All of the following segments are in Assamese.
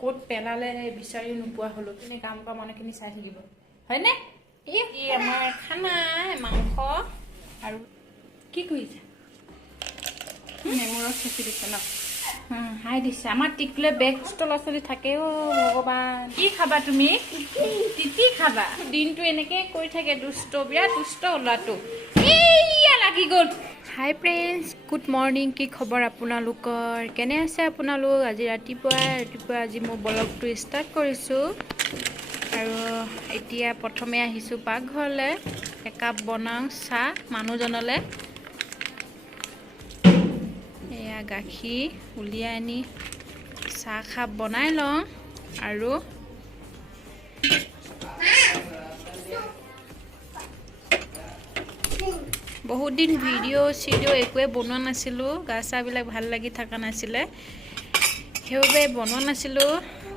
ক'ত পেলালে বিচাৰি নোপোৱা হ'লো কিনে কাম কৰা মানুহখিনি চাই থাকিব হয়নে এই আমাৰ খানা মাংস আৰু কি কৰিছে নেমুৰ খেচি দিছে ন হাই দিছে আমাৰ টিকলে বেগ ল'ৰা ছোৱালী থাকেও ভগৱান কি খাবা তুমি তিতি খাবা দিনটো এনেকে কৰি থাকে দুষ্ট বিৰাট দুষ্ট ওলাটো এইয়া লাগি গ'ল হাই ফ্ৰেণ্ডছ গুড মৰ্ণিং কি খবৰ আপোনালোকৰ কেনে আছে আপোনালোক আজি ৰাতিপুৱা আজি মই ব্লগটো ষ্টাৰ্ট কৰিছোঁ আৰু এতিয়া প্ৰথমে আহিছোঁ পাকঘৰলৈ একাপ বনাওঁ চাহ মানুহজনলৈ এয়া গাখীৰ উলিয়াই আনি চাহ খাপ বনাই লওঁ আৰু বহুত দিন ভিডিঅ' একোৱে বনোৱা নাছিলোঁ গা চাবিলাক ভাল লাগি থকা নাছিলে সেইবাবে বনোৱা নাছিলোঁ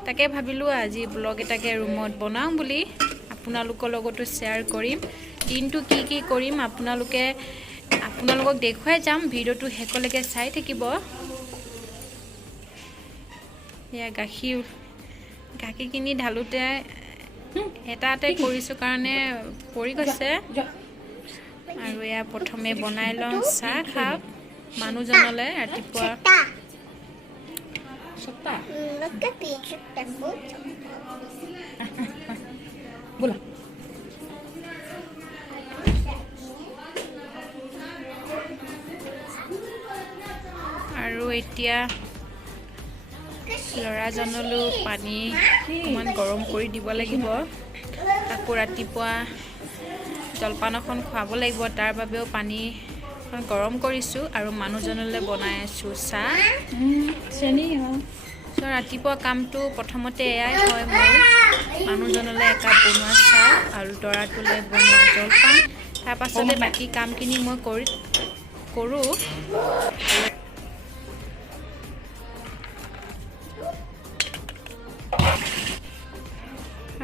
তাকে ভাবিলোঁ আজি ব্লগ এটাকে ৰুমত বনাওঁ বুলি আপোনালোকৰ লগতো শ্বেয়াৰ কৰিম দিনটো কি কৰিম আপোনালোকক দেখুৱাই যাম ভিডিঅ'টো শেষলৈকে চাই থাকিব এয়া গাখীৰখিনি ঢালোতে এটাতে কৰিছোঁ কাৰণে পৰি গৈছে আৰু এয়া প্ৰথমে বনাই লওঁ চাহ খাপ মানুহজনলৈ ৰাতিপুৱা আৰু এতিয়া ল'ৰাজনলৈ পানী অকণমান গৰম কৰি দিব লাগিব আকৌ ৰাতিপুৱা জলপান এখন খুৱাব লাগিব তাৰ বাবেও পানী গৰম কৰিছোঁ আৰু মানুহজনলৈ বনাই আছোঁ চাহ ৰাতিপুৱা কামটো প্ৰথমতে এয়াই হয় মোৰ মানুহজনলৈ একাপ বনোৱা চাহ আৰু দৰাটোলৈ বনোৱা জলপান তাৰপাছতে বাকী কামখিনি মই কৰোঁ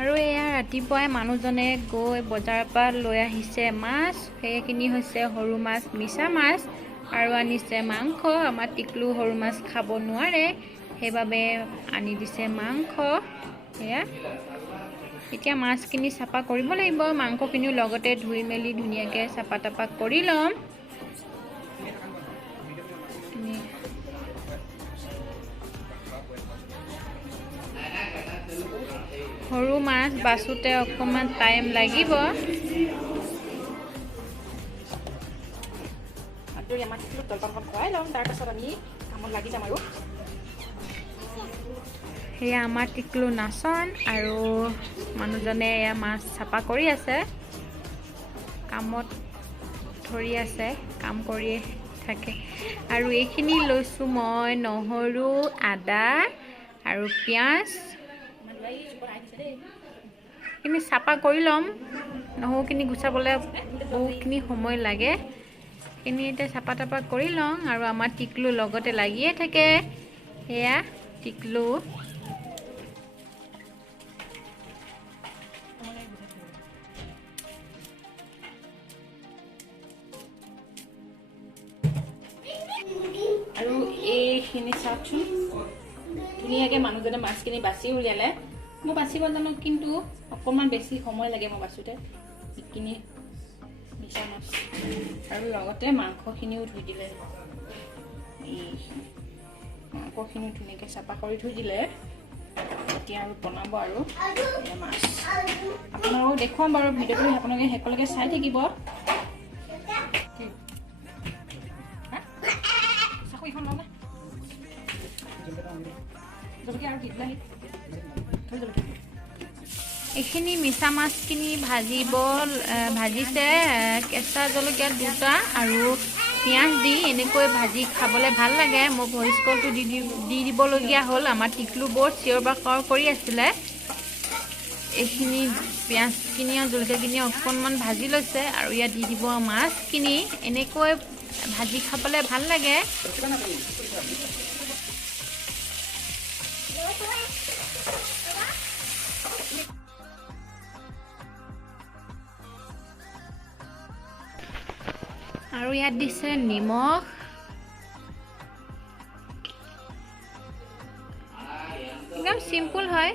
আৰু এয়া ৰাতিপুৱাই মানুহজনে গৈ বজাৰৰ পৰা লৈ আহিছে মাছ সেইখিনি হৈছে সৰু মাছ মিছা মাছ আৰু আনিছে মাংস আমাৰ টিকলু সৰু মাছ খাব নোৱাৰে সেইবাবে আনি দিছে মাংস এয়া এতিয়া মাছখিনি চাফা কৰিব লাগিব মাংসখিনিও লগতে ধুই মেলি ধুনীয়াকৈ চাফা তাফা কৰি ল'ম সৰু মাছ বাছোতে অকণমান টাইম লাগিব সেয়া আমাৰ টিকলু নাচন আৰু মানুহজনে এয়া মাছ চাফা কৰি আছে কামত ধৰি আছে কাম কৰিয়ে থাকে আৰু এইখিনি লৈছোঁ মই নহৰু আদা আৰু পিঁয়াজ এইখিনি চাফা কৰি ল'ম নহৰুখিনি গুচাবলৈ বহুতখিনি সময় লাগে এইখিনি এতিয়া চাফা তাফা কৰি লওঁ আৰু আমাৰ টিকলু লগতে লাগিয়ে থাকে সেয়া টিকলু আৰু এইখিনি চাওকচোন ধুনীয়াকৈ মানুহজনে মাছখিনি বাছি উলিয়ালে মই বাচিব জানো কিন্তু অকণমান বেছি সময় লাগে মই বাছোঁতে এইখিনি মিছা মাছ আৰু লগতে মাংসখিনিও ধুই দিলে মাংসখিনিও ধুনীয়াকৈ চাফা কৰি ধুই দিলে এতিয়া আৰু বনাব আৰু মাছ আপোনালোকক দেখুৱাম বাৰু ভিডিঅ'টো আপোনালোকে শেষলৈকে চাই থাকিব চাকৰিখন লওঁ জলকীয়া আৰু দিবলাহি এইখিনি মিছা মাছখিনি ভাজিছে কেঁচা জলকীয়া দুটা আৰু পিঁয়াজ দি এনেকৈ ভাজি খাবলৈ ভাল লাগে মই ভইচ কলটো দি দিবলগীয়া হ'ল আমাৰ টিকলু বৰ চিঞৰ বাখৰ কৰি আছিলে এইখিনি পিঁয়াজখিনি আৰু জলকীয়াখিনি অকণমান ভাজি লৈছে আৰু ইয়াত দি দিব মাছখিনি এনেকৈ ভাজি খাবলৈ ভাল লাগে আৰু ইয়াত দিছে নিমখ একদম চিম্পুল হয়,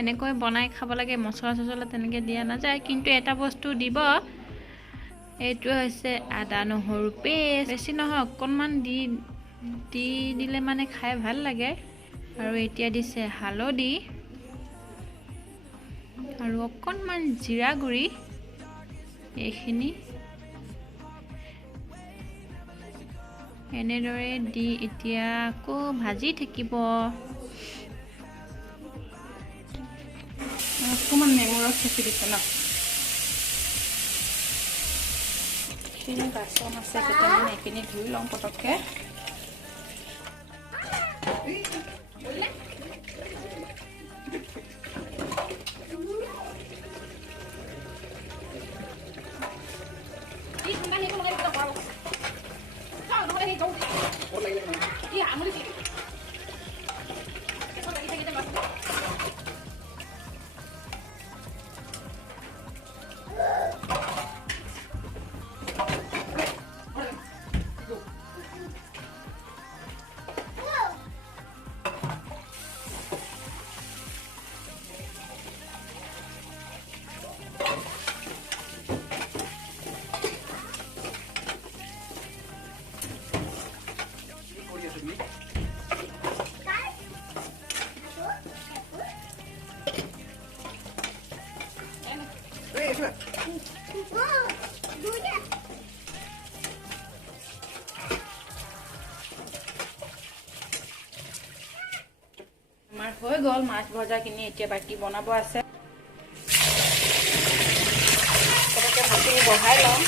এনেকৈ বনাই খাব লাগে, মছলা চছলা তেনেকৈ দিয়া নাযায়। কিন্তু এটা বস্তু দিব, এইটো হৈছে আদা নহৰু পেষ্ট। বেছি নহয়, অকণমান দি দিলে মানে খাই ভাল লাগে। আৰু এতিয়া দিছে হালধি আৰু অকণমান জিৰা গুড়ি। এইখিনি এনেদৰে দি এতিয়া আকৌ ভাজি থাকিব। অকণমান নেমু ৰস চেপি দিছে ন। এইখিনি বাচন আছে কেইটামান, এইখিনি ধুই লওঁ পটককৈ। আমাৰ হৈ গ'ল মাছ ভজাখিনি, এতিয়া বাকী বনাব আছে। পটককৈ ভাতখিনি বহাই লওঁ।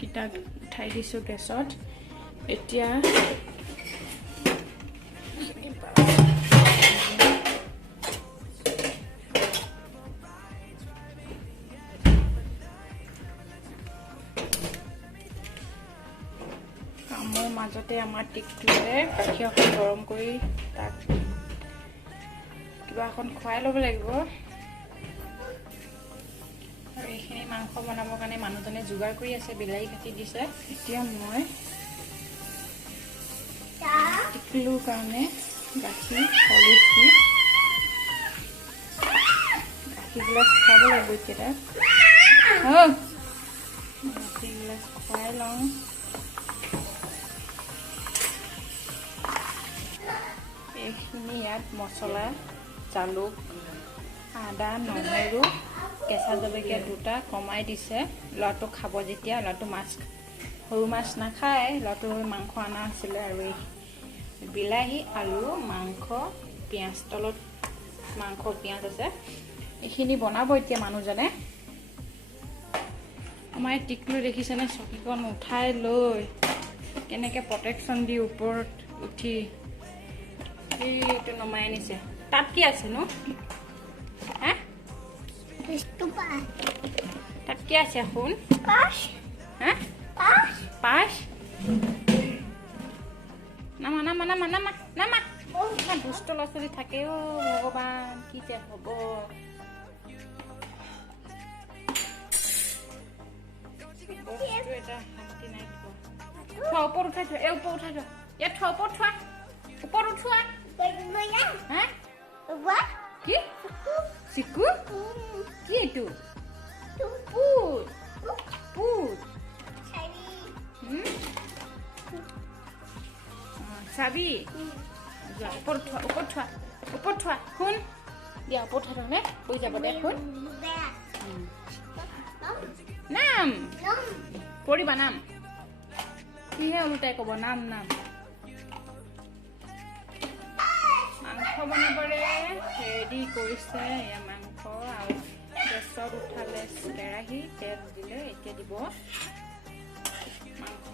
কিটা উঠাই দিছোঁ গেছত। এতিয়া কামৰ মাজতে আমাৰ টিকটোৱে গাখীৰ অকণ গৰম কৰি তাক কিবা এখন খুৱাই ল'ব লাগিব। আৰু এইখিনি মাংস বনাবৰ কাৰণে মানুহজনে যোগাৰ কৰি আছে, বিলাহী কাটি দিছে। এতিয়া মই টিকলুৰ কাৰণে গাখীৰ হলুদ দি গাখীৰগিলাচ খুৱাব লাগিব। এতিয়া গাখীৰগিলাচ খুৱাই লওঁ। এইখিনি ইয়াত মছলা, জালুক, আদা, নহৰু, কেঁচা জলকীয়া দুটা কমাই দিছে। ল'ৰাটো খাব যেতিয়া, ল'ৰাটো সৰু মাছ নাখায়, ল'ৰাটো মাংস অনা আছিলে। আৰু এই বিলাহী, আলু, মাংস, পিঁয়াজ, তলত মাংস পিঁয়াজ আছে, এইখিনি বনাব এতিয়া মানুহজনে। আমাৰ এই টিকলু দেখিছেনে, চকীখন উঠাই লৈ কেনেকৈ প্ৰটেকশ্যন দি ওপৰত উঠি এইটো নমাই আনিছে। তাত কি আছে নো? হা? তাত কি আছে শুন? হা? পাঁচ? নামা নামা নামা নামা নামা। ইমান দুষ্ট ল'ৰা ছোৱালী থাকে অ' ভগৱান, কি যে হ'ব। বস্তু এটা শান্তি নাই থোৱা। থোৱা ওপৰত উঠাই থোৱা, এই ওপৰত উঠাই থোৱা, ইয়াত থোৱা, ওপৰত থোৱা, ওপৰত উঠোৱা। হা? কি? চিকু? কি এইটো? পুত। পুত। চাবি? যোৱা ওপৰত থোৱা, ওপৰত থোৱা, ওপৰত থোৱা। শুন দিয়া, ওপৰত থোৱা নে হৈ যাব দে। শুন নাম পৰিবা, নাম কিহে ওলোটাই ক'ব, নাম নাম। মাংস বনাবলৈ ৰেডি কৰিছে। এয়া মাংস আৰু গেছত উঠালে কেৰাহী, তেল দিলে। এতিয়া দিব মাংস।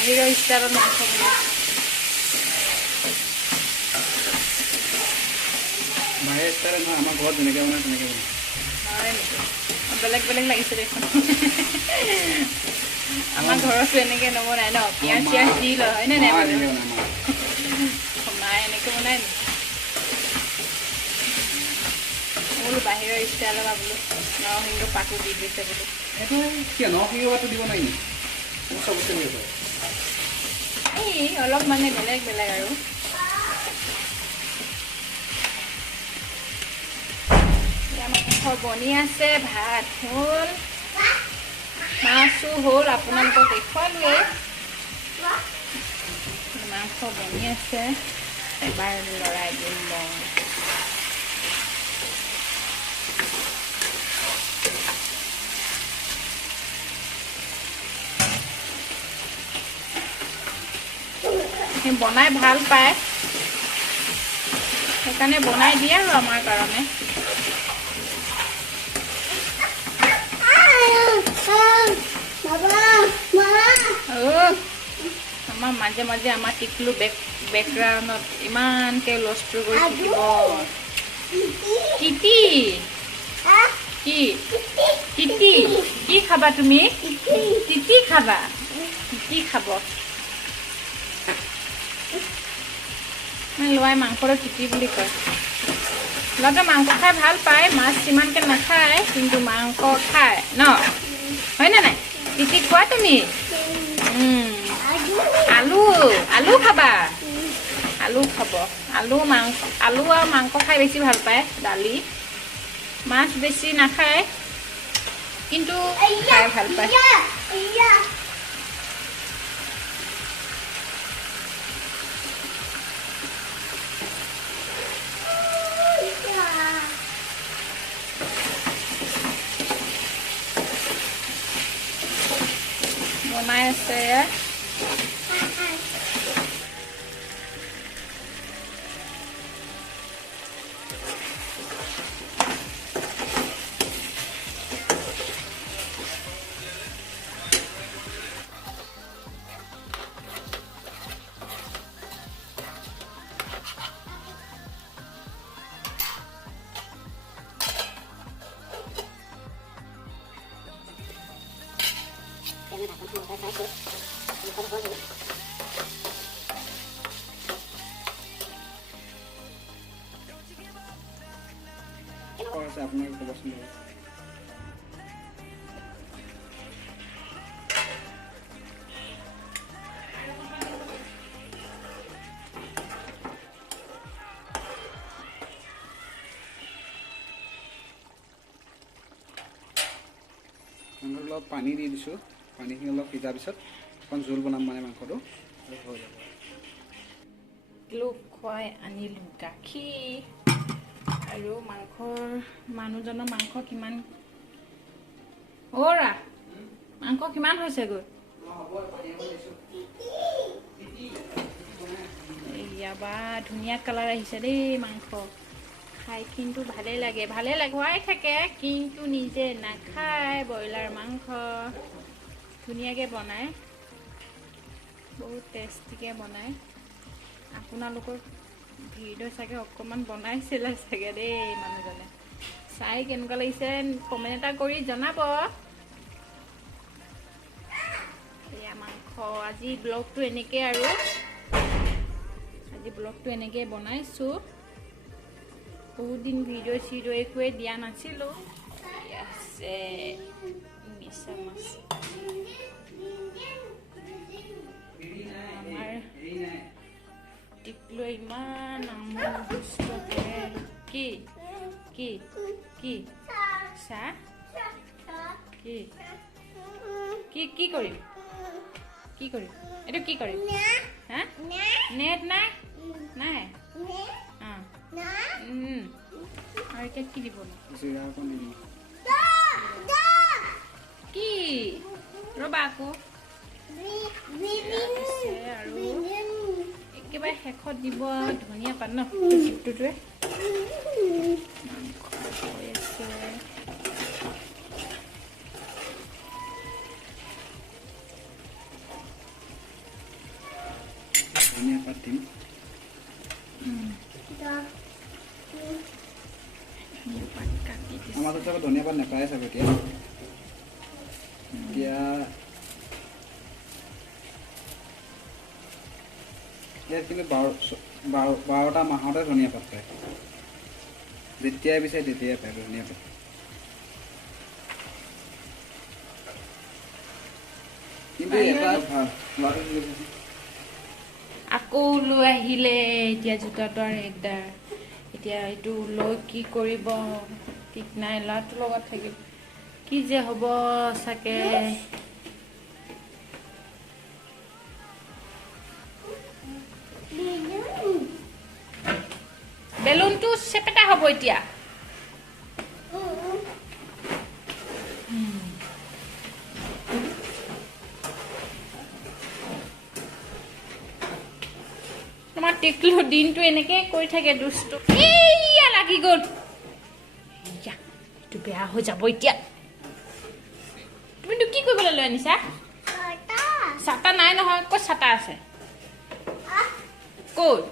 বাহিৰৰ ষ্টাইলত মাংস বনাই বাহিৰৰ ষ্টাইলত নহয় আমাৰ ঘৰত যেনেকৈ বনাই তেনেকৈ বনাই হয় নেকি বেলেগ বেলেগ লাগিছে দেখোন আমাৰ ঘৰতো এনেকৈ নবনাই ন পিঁয়াজ চিয়াজ দি লয় হয়নে নাই মায়ে এনেকৈ বনাই নি বোলো বাহিৰৰ ষ্টাইলৰ বোলো নৰসিংহ পাতো দি দিছে বোলো এইটো কিয় নৰসিংহ পাতটো দিব নোৱাৰি নি চব বস্তু দিব পাৰে এই অলপ মানে বেলেগ বেলেগ আৰু মাংস বনি আছে ভাত হ'ল মাছো হ'ল আপোনালোকক দেখুৱালোৱেই মাংস বনি আছে এবাৰ লৰাই দিম লওঁ বনাই ভাল পায় সেইকাৰণে বনাই দিয়ে আৰু আমাৰ কাৰণে আমাৰ মাজে মাজে আমাৰ টিকলু বেকগ্ৰাউণ্ডত ইমানকৈ লষ্ট কৰি থাকিব তিতি কি তিতি কি খাবা তুমি তিতি খাবা তিতি খাব ল'ৰাই মাংসটো তিতি বুলি কয় ল'ৰাটোৱে মাংস খাই ভাল পায় মাছ ইমানকৈ নাখায় কিন্তু মাংস খায় ন হয়নে নাই তিতি খোৱা তুমি আলু আলু খাবা আলু খাব আলু আৰু মাংস খাই বেছি ভাল পায় দালি মাছ বেছি নাখায় কিন্তু খাই ভাল পায় বনাই আছে আপোনালোকে ক'বচোন অলপ পানী দি দিছোঁ পানীখিনি অলপ সিজাৰ পিছত অকণ জোল বনাম মানে মাংসটো হৈ যাব লোক খুৱাই আনিলোঁ গাখীৰ আৰু মানুহজনৰ মাংস কিমান অ'ৰা মাংস কিমান হৈছেগৈ এয়া বা ধুনীয়া কালাৰ আহিছে দেই মাংস খাই কিন্তু ভালেই লাগে হোৱাই থাকে কিন্তু নিজে নাখায় ব্ৰইলাৰ মাংস ধুনীয়াকৈ বনায় বহুত টেষ্টিকৈ বনায় আপোনালোকৰ ভিডিঅ' চাগে অকণমান বনাইছিলে চাগে দেই মানুহজনে চাই কেনেকুৱা লাগিছে কমেণ্ট এটা কৰি জনাব এয়া মাংস আজি ব্লগটো এনেকৈ আৰু আজি ব্লগটো এনেকৈ বনাইছোঁ বহুত দিন ভিডিঅ' চিডিঅ' একোৱে দিয়া নাছিলোঁ আছে মিছা মাছ আমাৰ টিকলো ইমান আমোল দুষ্ট কৰে কি কি কি চাহ কি কি কি কৰিম কি কৰিম এইটো কি কৰিম হা নেট নাই নাই আৰু এতিয়া কি দিব কি ৰ'বা আকৌ আৰু একেবাৰে শেষত দিব ধনিয়া পাত ন চিপটোৱে আমাৰ তাত চাগে ধনিয়া পাত নাপায় চাগে এতিয়া ইয়াত কিন্তু 12টা মাহতে ধনিয়া পাত পায় যেতিয়াই বিচাৰে তেতিয়াই পায় ধনিয়া পাত কিন্তু এটা ভাল ল'ৰাটো আকৌ লৈ আহিলে এতিয়া জোতাটো আৰু একদাৰ এতিয়া এইটো লৈ কি কৰিব ঠিক নাই ল'ৰাটোৰ লগত থাকিব কি যে হ'ব চাগে বেলুনটো চেপেটা হ'ব এতিয়া তোমাৰ টিকলু দিনটো এনেকে কৰি থাকে দুষ্ট এইয়া লাগি গ'ল এইটো বেয়া হৈ যাব এতিয়া তুমিতো কি কৰিবলৈ লৈ আনিছা ছাতা নাই নহয় ক'ত ছাতা আছে ক'ত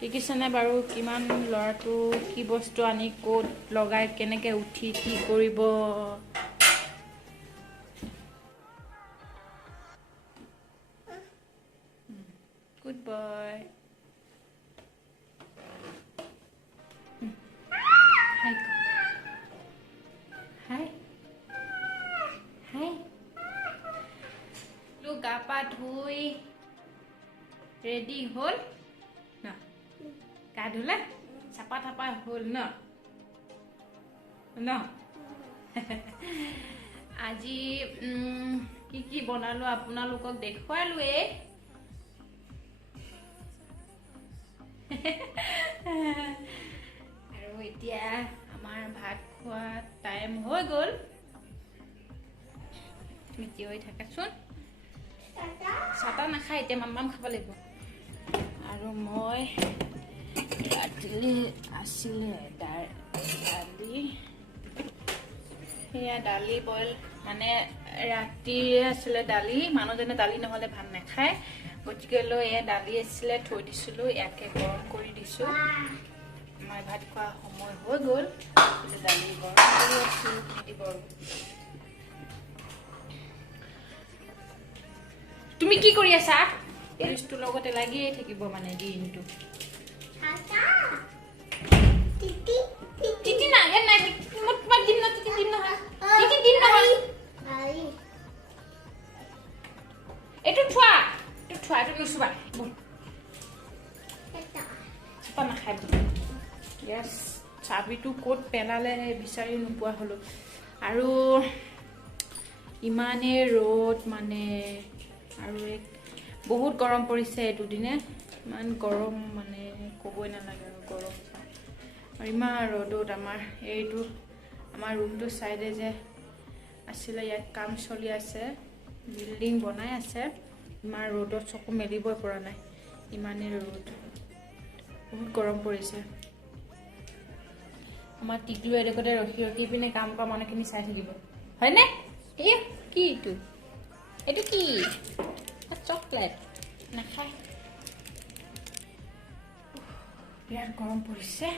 শিকিছেনে বাৰু কিমান ল'ৰাটো কি বস্তু আনি ক'ত লগাই কেনেকে উঠি কি কৰিব গুড বয় হাই হাই হাই গা পা ধুই ৰেডি হ'ল ন গা ধুলে চাপা থাপা হ'ল ন ন আজি কি কি বনালো আপোনালোকক দেখুৱালোৱে আৰু এতিয়া আমাৰ ভাত খোৱা টাইম হৈ গ'ল মিতি হৈ থাকাচোন চাটা নাখায় এতিয়া মাম খাব লাগিব আৰু মই ৰাতি আছিলে দালি সেয়া দালি বইল মানে ৰাতি আছিলে দালি মানুহজনে দালি নহ'লে ভাত নাখায় গতিকে লৈ এয়া দালি আছিলে থৈ দিছিলোঁ ইয়াকে গৰম কৰি দিছোঁ মই ভাত খোৱা সময় হৈ গ'ল দালি গৰম কৰি আছোঁ তুমি কি কৰি আছা এৰিছটোৰ লগতে লাগিয়ে থাকিব মানে দিনটো তিতি না ইয়াত নাই মই তোমাক দিম না তিতি দিম নহয় তিতি দিম নহয় এইটো থোৱা এইটো নুচুবা চাপা নাখাই ইয়াৰ চাবিটো ক'ত পেলালে বিচাৰি নোপোৱা হ'লোঁ আৰু ইমানেই ৰ'দ মানে আৰু বহুত গৰম পৰিছে এই দুদিনে ইমান গৰম মানে ক'বই নালাগে আৰু গৰম আৰু ইমান ৰ'দত এইটো আমাৰ ৰুমটোৰ চাইডে যে আছিলে ইয়াত কাম চলি আছে বিল্ডিং বনাই আছে ইমান ৰ'দত চকু মেলিবই পৰা নাই ইমানেই ৰ'দ বহুত গৰম পৰিছে আমাৰ টিকলু এডোখৰতে ৰখি ৰখি পিনে কাম কৰা মানুহখিনি চাই থাকিব হয়নে এই কি এইটো কি চকলেট নাখায় বিৰাট গৰম পৰিছে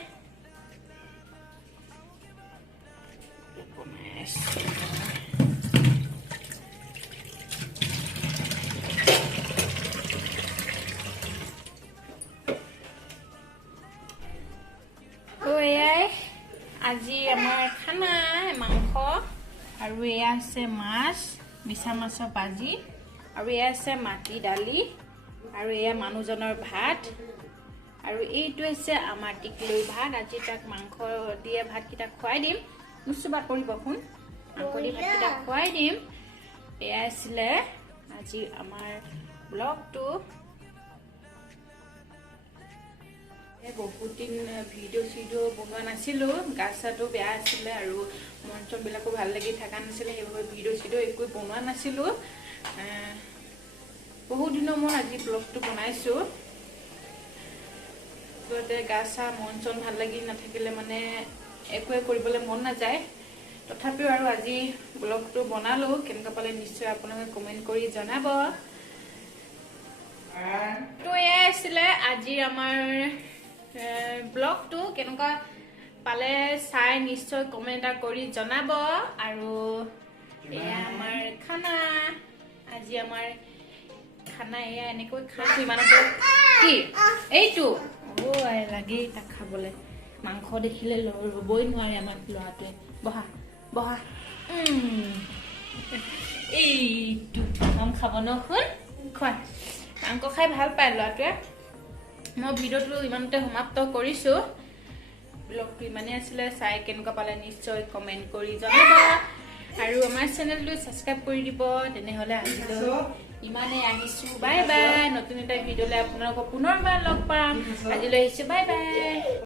এয়াই আজি আমাৰ খানা মাংস আৰু এয়া আছে মাছ মিছা মাছৰ ভাজি আৰু এয়া আছে মাটি দালি আৰু এয়া মানুহজনৰ ভাত আৰু এইটো হৈছে আমাৰ টিকলুৰ ভাত আজি তাক মাংস দিয়ে ভাতকেইটা খুৱাই দিম নুচুবা কৰিব শুন মাংস দি ভাতকেইটা খুৱাই দিম এয়া আছিলে আজি আমাৰ ব্লগটো বহুত দিন ভিডিঅ' বনোৱা নাছিলোঁ গা চাটো বেয়া আছিলে আৰু মন চনবিলাকো ভাল লাগি থকা নাছিলে সেইবাবে ভিডিঅ' একো বনোৱা নাছিলোঁ বহুত দিনৰ মই আজি ব্লগটো বনাইছোঁ গা চা মন চন ভাল লাগি নাথাকিলে মানে একোৱে কৰিবলৈ মন নাযায় তথাপিও আৰু আজি ব্লগটো বনালোঁ কেনেকুৱা পালে নিশ্চয় আপোনালোকে কমেণ্ট কৰি জনাব তো এয়াই আছিলে আজি আমাৰ ব্লগটো কেনেকুৱা পালে চাই নিশ্চয় কমেণ্ট এটা কৰি জনাব। আৰু এয়া আমাৰ খানা, আজি আমাৰ খানা এয়া এনেকৈ খাইছো। ইমানতে কি এইটো লাগেই তাক খাবলৈ, মাংস দেখিলে ৰবই নোৱাৰে আমাৰ ল'ৰাটোৱে। বহা বহা, এইটো ধুম খাব ন, শুন খোৱা। মাংস খাই ভাল পায় ল'ৰাটোৱে। মই ভিডিঅ'টো ইমানতে সমাপ্ত কৰিছোঁ। ব্লগটো ইমানেই আছিলে, চাই কেনেকুৱা পালে নিশ্চয় কমেণ্ট কৰি জনাব আৰু আমাৰ চেনেলটো ছাবস্ক্ৰাইব কৰি দিব। তেনেহ'লে আজিলৈ ইমানেই আহিছোঁ, বাই বাই। নতুন এটা ভিডিঅ'লৈ আপোনালোকক পুনৰবাৰ লগ পাম। আজিলৈ আহিছোঁ, বাই বাই।